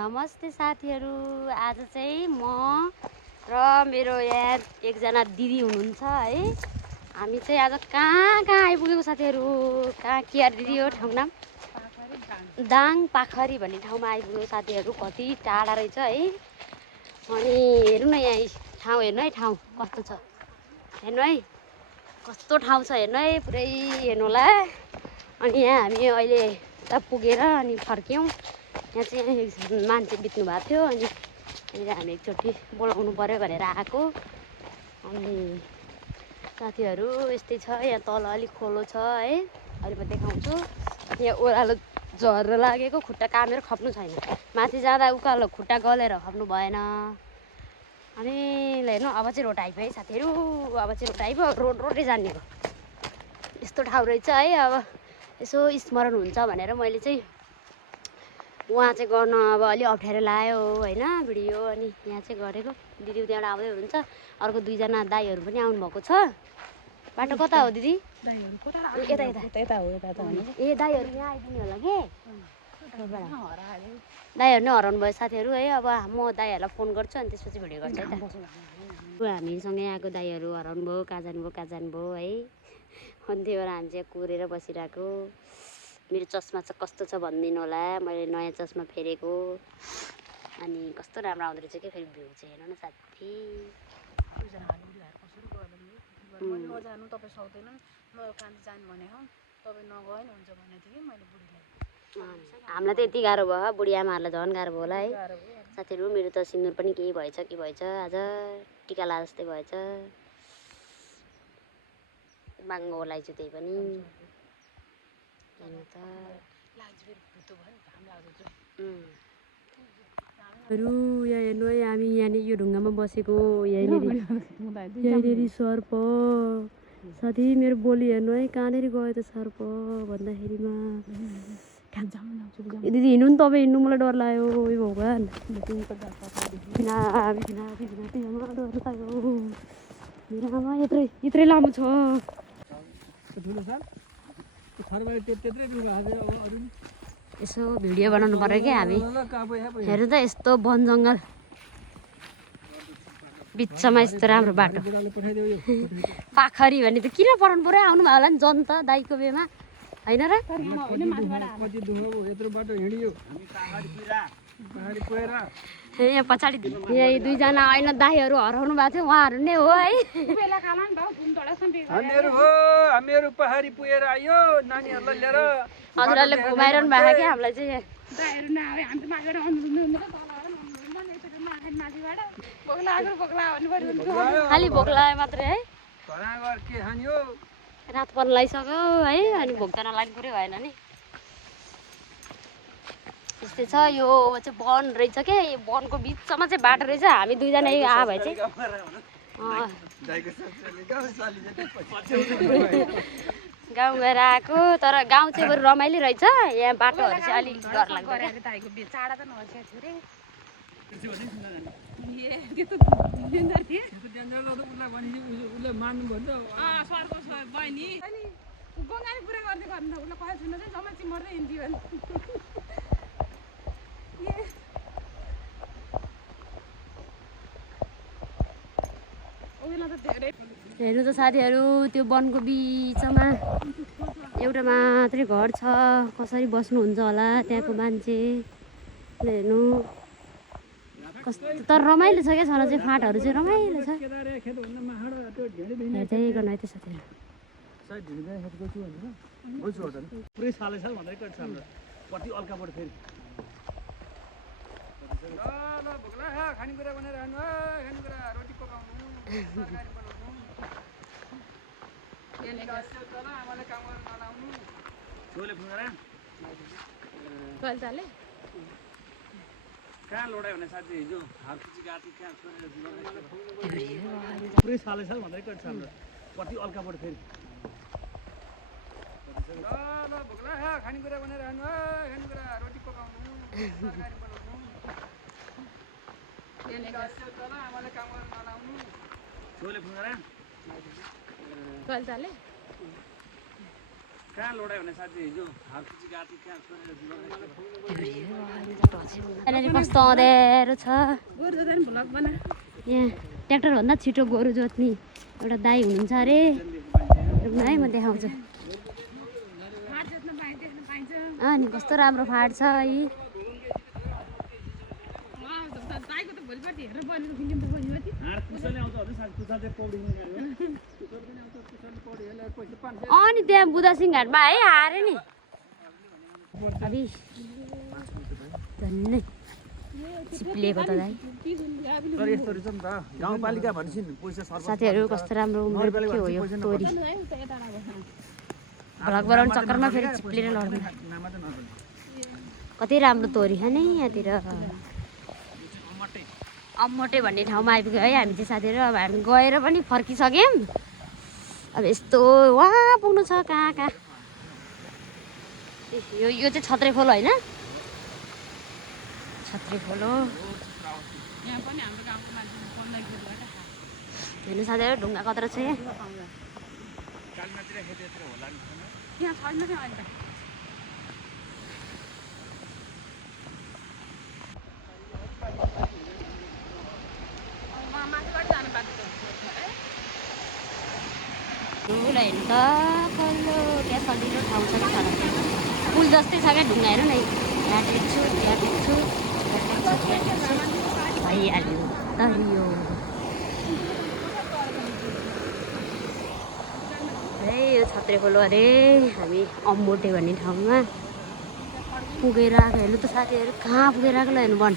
नमस्ते साथीहरू, आज चाहिँ म र मेरो यहाँ एकजना दिदी हुनुहुन्छ है। हामी चाहिँ आज कहाँ आइपुगेको साथीहरू? कहाँ के यार दिदी हो ठाउँ नाम? दाङ पाखरी भन्ने ठाउँमा आइपुगेको साथीहरू। कति टाढा रहेछ है। अनि हेर्नु न यहाँ ठाउँ, हेर्नु है ठाउँ कस्तो छ, हेर्नु है कस्तो ठाउँ छ, हेर्नु है पुरै हेर्नु होला। अनि यहाँ हामी अहिले यता पुगेर अनि फर्क्यौँ। यहाँ चाहिँ मान्छे बित्नु भएको थियो, अनि हामी एकचोटि बोलाउनु पऱ्यो भनेर आएको। अनि साथीहरू यस्तै छ, यहाँ तल अलिक खोलो छ है, अहिले म देखाउँछु। यहाँ ओह्रालो झर्न लागेको, खुट्टा कामेर खप्नु छैन, माथि जाँदा उकालो खुट्टा गलेर खप्नु भएन। अनि हेर्नु अब चाहिँ रोड आइपुग्यो है साथीहरू, अब चाहिँ रोड आइपुग्यो, रोडै जाने हो यस्तो ठाउँ रहेछ है। अब यसो स्मरण हुन्छ भनेर मैले चाहिँ उहाँ चाहिँ गर्न अब अलि अप्ठ्यारो लाग्यो होइन भिडियो, अनि यहाँ चाहिँ गरेको। दिदी त्यहाँबाट आउँदै हुनुहुन्छ, अर्को दुईजना दाईहरू पनि आउनुभएको छ। बाटो कता हो दिदी? यता यता हो। ए दाईहरू यहाँ आइदिने होला कि दाईहरू नै हराउनु भयो साथीहरू है। अब म दाईहरूलाई फोन गर्छु अनि त्यसपछि भिडियो गर्छु है त। हामीसँगै आएको दाईहरू हराउनु भयो, कहाँ जानुभयो है। अनि त्यही भएर हामी चाहिँ कुरेर बसिरहेको। मेरो चस्मा चाहिँ कस्तो छ भनिदिनु होला, मैले नयाँ चस्मा फेरेको। अनि कस्तो राम्रो आउँदो रहेछ क्या फेरि भ्यू चाहिँ, हेर्नु न साथी। हामीलाई त यति गाह्रो भयो, बुढी आमाहरूलाई झन् गाह्रो भयो होला है साथीहरू। मेरो त सिन्दुर पनि केही भएछ के भएछ, आज टिका ला जस्तै भएछ। बाङ्गो लगाइछु त्यही पनि। यहाँ हेर्नु है, हामी यहाँनिर यो ढुङ्गामा बसेको, यहाँनिर सर्प साथी। मेरो बोली हेर्नु है, कहाँनिर गयो त सर्प भन्दाखेरिमा। दिदी हिँड्नु नि, तपाईँ हिँड्नु, मलाई डर लाग्यो ओ भगवान्। यत्रै लामो छ। यसो भिडियो बनाउनु पर्यो क्या हामी। हेर्नु त यस्तो वन जङ्गल बिचमा यस्तो राम्रो बाटो। पाखरी भन्ने त किन पढाउनु पर्यो, आउनु भयो होला नि जनता दाईको बेमा होइन र? यहाँ पछाडि यहाँ दुईजना होइन दाईहरू हराउनु भएको थियो, उहाँहरू नै हो है। हामीहरू पहाडी पुगेर आयो नानीहरूलाई लिएर। हजुरहरूले घुमाइरहनु भएको क्या हामीलाई चाहिँ। खालि भोक लाग्यो मात्रै है, रात पर्न लगाइसक्यो है। अनि भोक त नलाग्नु पऱ्यो भएन नि। यस्तै छ, यो चाहिँ वन रहेछ क्या, यो वनको बिचमा चाहिँ बाटो रहेछ। हामी दुईजना आ भए चाहिँ गाउँ गएर आएको, तर गाउँ चाहिँ बरु रमाइलो रहेछ। यहाँ बाटोहरू चाहिँ अलिक डर लाग्छ। हेर्नु त साथीहरू, त्यो वनको बिचमा एउटा मात्रै घर छ। कसरी बस्नुहुन्छ होला त्यहाँको मान्छे, हेर्नु कस्तो तर रमाइलो छ क्या। छन चाहिँ फाँटहरू चाहिँ रमाइलो छ, हेर्दै गर्नु है त साथीहरू। कहाँ लोडायो भने साथी हिजो हातखुची गाती कहाँ पुरै सालै साल भन्दै कट्छ हाम्रो कति अल्का पऱ्यो फेरि। ल भोग्ला खानेकुरा बनाएर खानु, खानेकुरा रोटी पकाउनु, तरकारी बनाउनु, आमाले काम गर्न नलाउनु। छोले फुङ्गरा कहाँ लोडायो भने साथी हिजो हार्कुची गाडी त्यहाँ छोडेर यहाँनिर कस्तो अँध्यारो छ गोरु जोत्ने भ्लग बना यहाँ ट्र्याक्टरभन्दा छिटो गोरु जोत्ने एउटा दाइ हुनुहुन्छ अरे है म देखाउँछु फाट जोत्न देख्न पाइन्छ अनि कस्तो राम्रो फाट छ है दाइको त भोलिपट्टि हेरेर बनेको फिल्म त भोलिपट्टि कुसले आउँछ भने साथी कुसले पौडी हिँड्ने अनि त्यहाँ बुधासिंह घाटमा है हारे नि अभि धन्नै चिप्लिएको त दाइ तर यस्तो रहेछ नि त गाउँपालिका भनेपछि पैसा सर्व साथीहरू कस्तो राम्रो उम्रेको के हो यो तोरी भ्लग बनाउने चक्करमा फेरि चिप्लेर लड्नु कति राम्रो तोरी छ नि यहाँतिर अम्मटे भन्ने ठाउँमा आइपुग्यो है हामी चाहिँ साथीहरू अब हामी गएर पनि फर्किसक्यौँ अब यस्तो वहाँ पुग्नु छ कहाँ कहाँ यो चाहिँ छत्रे खोलो होइन छत्रे खोलो यहाँ पनि हाम्रो गाउँको मान्छे 15 किलोबाट हेर्नु साथीहरू ढुङ्गा कत्रो छ यहाँ यहाँ छैन क्या अहिले माथिबाट जानु बाटो ठुलो हेर्नु त कल्लो क्या सजिलो ठाउँ छ क्या तर पुल जस्तै छ क्या ढुङ्गा हेर्नु न यहाँ टेक्छु भइहाल्यो त यो है यो छत्रे खोलो अरे हामी अम्बोटे भन्ने ठाउँमा पुगेर आएको हेर्नु त साथीहरू कहाँ पुगेर आएको ल हेर्नु भन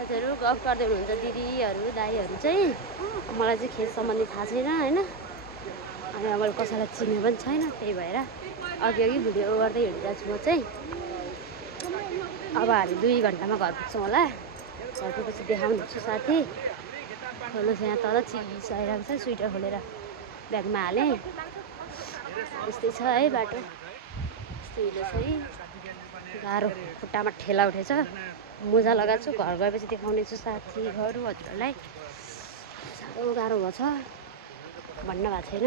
साथीहरू गफ गर्दै हुनुहुन्छ दिदीहरू दाईहरू चाहिँ मलाई चाहिँ खेत सम्बन्धी थाहा छैन होइन अनि मैले कसैलाई चिने पनि छैन त्यही भएर अघि भिडियो गर्दै हिँडिरहेको छु म चाहिँ अब हामी 2 घन्टामा घर पुग्छौँ होला घर पुगेपछि देखाउँछु साथी खोलो चाहिँ यहाँ तल चिसोआइरहेको छ स्वेटर खोलेर ब्यागमा हालेँ यस्तै छ है बाटो यस्तो हिलो छ है गाह्रो खुट्टामा ठेला उठेछ मोजा लगाएको छु घर गएपछि देखाउने छु साथीहरू हजुरहरूलाई साह्रो गाह्रो भएको छ भन्न भएको छैन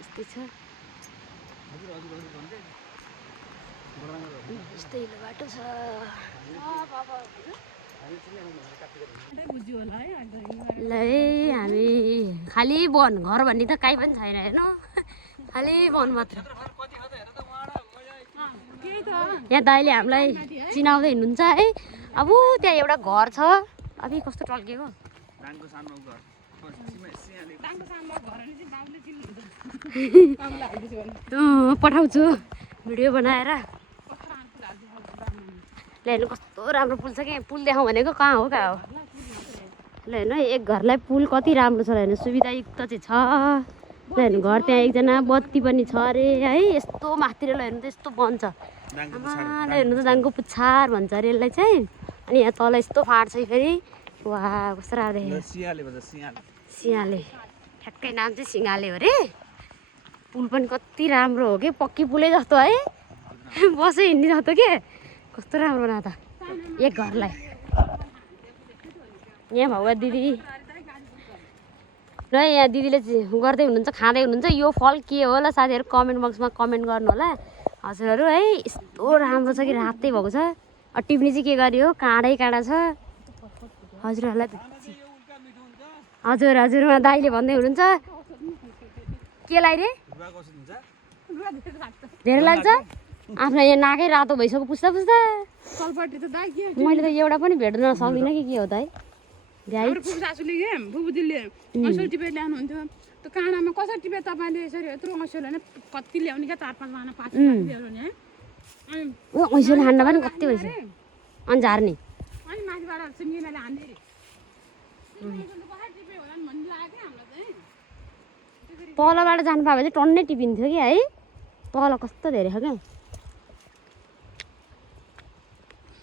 यस्तै छ यस्तै हिलो बाटो छ बुझ्यो होला है ल है हामी खालि वन घर भन्ने त काहीँ पनि छैन हेर्नु खालि वन मात्र यहाँ दाइले हामीलाई चिनाउँदै हिँड्नुहुन्छ है अब त्यहाँ एउटा घर छ अब कस्तो टल्केको पठाउँछु भिडियो बनाएर ल हेर्नु कस्तो राम्रो पुल छ क्या पुल देखाउँ भनेको कहाँ हो कहाँ हो ल हेर्नु एक घरलाई पुल कति राम्रो छ हेर्नु सुविधायुक्त चाहिँ छ ल हेर्नु घर त्यहाँ एकजना बत्ती पनि छ अरे है यस्तो माथितिर ल हेर्नु त यस्तो बन्छ आमाले हेर्नु त दाङको पुच्छार भन्छ अरे यसलाई चाहिँ अनि यहाँ तल यस्तो फाट छ फेरि वा कस्तो राम्रो सिंहाले ठ्याक्कै नाम चाहिँ सिंहाले हो रे पुल पनि कति राम्रो हो कि पक्की पुलै जस्तो है बसै हिँड्ने जस्तो के कस्तो राम्रो न त एक घरलाई यहाँ भगवत दिदी र यहाँ दिदीले गर्दै हुनुहुन्छ खाँदै हुनुहुन्छ यो फल के हो होला साथीहरू कमेन्ट बक्समा कमेन्ट गर्नु होला हजुरहरू है यस्तो राम्रो छ कि रातै भएको छ टिप्नी चाहिँ के गर्यो काँडै काँडा छ हजुरहरूलाई हजुर हजुर दाइले भन्दै हुनुहुन्छ केलाई रे धेरै लाग्छ आफ्नो यहाँ नाकै रातो भइसक्यो पुस्दा पुस्दा मैले त एउटा पनि भेट्न सक्दिनँ कि के हो त है सासूले के बुबुजीले असो टिपेर ल्याउनुहुन्थ्यो त्यो काँडामा कसरी टिपे तपाईँले यसरी यत्रो असोले होइन कति ल्याउने क्या 4-5 माना 5 ल्याउने ऐसोले हान्दा पनि कति भइस अनि झार्ने अनि माथिबाट सिङ्गिनाले हान्दै भन्ने लाग्यो हामीलाई चाहिँ तलबाट जानु पायो भने चाहिँ टन्नै टिपिन्थ्यो कि है तल कस्तो धेरै छ क्या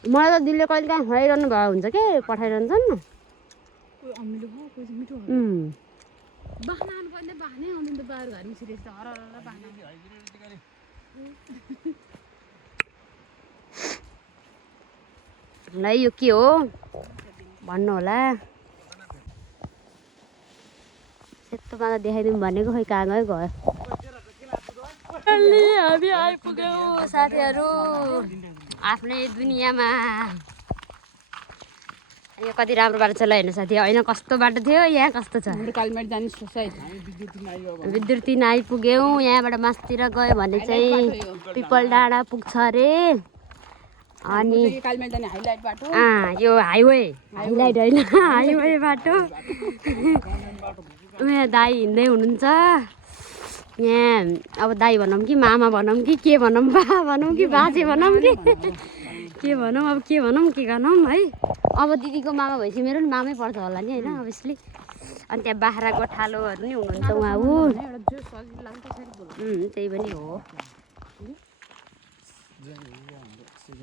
मलाई त दिलले कहिले काहीँ खुवाइरहनु भएको हुन्छ के पठाइरहन्छन् अमिलो भयो कोही चाहिँ मिठो बाख्ना आउनु पर्ने बाख्नै आउँदैन त बाहिर घरमा सिरियस त हर बाख्ना ल यो के हो भन्नु होला सेतोमा त देखाइदिउँ भनेको खोइ कहाँ गयो हामी आइपुग्यौँ साथीहरू आफ्नै दुनियाँमा। यो कति राम्रो बाटो छ ल हेर्नु साथी, होइन कस्तो बाटो थियो, यहाँ कस्तो छ। कालीमाटी जाने सोसाइटी विद्युत आइपुग्यौँ। यहाँबाट मासतिर गयो भने चाहिँ पिपल डाँडा पुग्छ अरे। अनि कालीमाटी जाने हाइलाइट बाटो यो हाइवे हाइलाइट होइन हाइवे बाटो। यहाँ दाई हिँड्दै हुनुहुन्छ। यहाँ अब दाई भनौँ कि मामा भनौँ कि के भनौँ, बा भनौँ कि बाजे भनौँ कि के भनौँ, अब के भनौँ के गर्नौँ है। अब दिदीको मामा भएपछि मेरो नि मामै पर्छ होला नि होइन अभियसली। अनि त्यहाँ बाख्रा गोठालोहरू नि हुनुहुन्छ उहाँ ऊ त्यही पनि हो।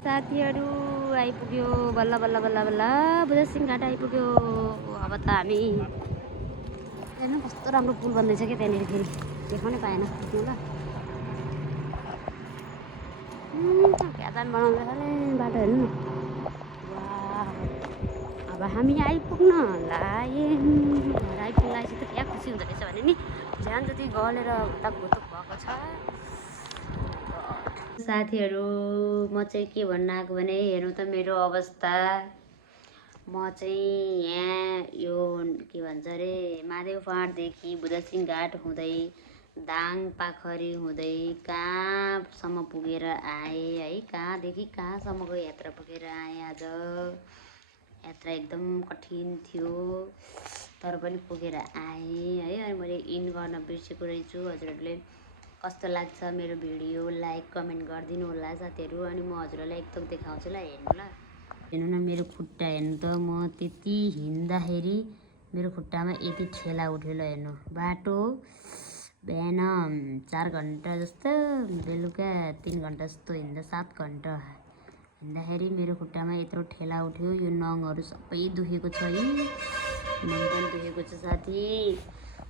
साथीहरू आइपुग्यो बल्ल बल्ल बल्ल बल्ल बुधसिंह घाट आइपुग्यो। अब त हामी हेर्नु कस्तो राम्रो पुल बन्दैछ क्या त्यहाँनिर, फेरि देखाउनै पाएन पुग्नु ल। क्यादान बनाउँदैछ अरे बाटो हेर्नु न। अब हामी आइपुग्न लाग्यौँ। घर आइपुग्दाखेरि त क्या खुसी हुँदो रहेछ भने नि ज्यान जति गलेर भुटक भुटुक भएको छ। साथीहरू म चाहिँ के भन्न आएको भने हेर्नु त मेरो अवस्था। म चाहिँ यहाँ यो के भन्छ अरे महादेव फाँटदेखि बुधसिंह घाट हुँदै दाङ पाखरी हुँदै कहाँसम्म पुगेर आएँ है। कहाँदेखि कहाँसम्मको यात्रा पुगेर आएँ। आज यात्रा एकदम कठिन थियो तर पनि पुगेर आएँ है। अनि मैले इन गर्न बिर्सेको रहेछु। हजुरहरूले कस्तो लाग्छ मेरो भिडियो लाइक कमेन्ट गरिदिनु होला साथीहरू। अनि म हजुरहरूलाई एकताल देखाउँछु ल हेर्नु ल। हेर्नु न मेरो खुट्टा हेर्नु त, म त्यति हिँड्दाखेरि मेरो खुट्टामा यति ठेला उठ्यो ल हेर्नु। बाटो बिहान 4 घन्टा जस्तो, बेलुका 3 घन्टा जस्तो हिँड्दा 7 घन्टा हिँड्दाखेरि मेरो खुट्टामा यत्रो ठेला उठ्यो। यो नङहरू सबै दुखेको छ है, नङ पनि दुखेको छ साथी।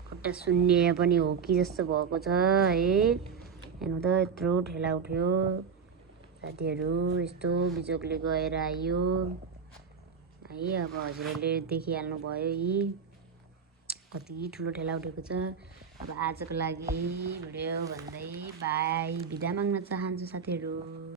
खुट्टा सुन्निए पनि हो कि जस्तो भएको छ है। हेर्नु त यत्रो ठेला उठ्यो साथीहरू। यस्तो बिजोकले गएर आयो है। अब हजुरहरूले देखिहाल्नु भयो यी कति ठुलो ठेला उठेको छ। अब आजको लागि भिडियो भन्दै बाई बिदा माग्न चाहन्छु साथीहरू।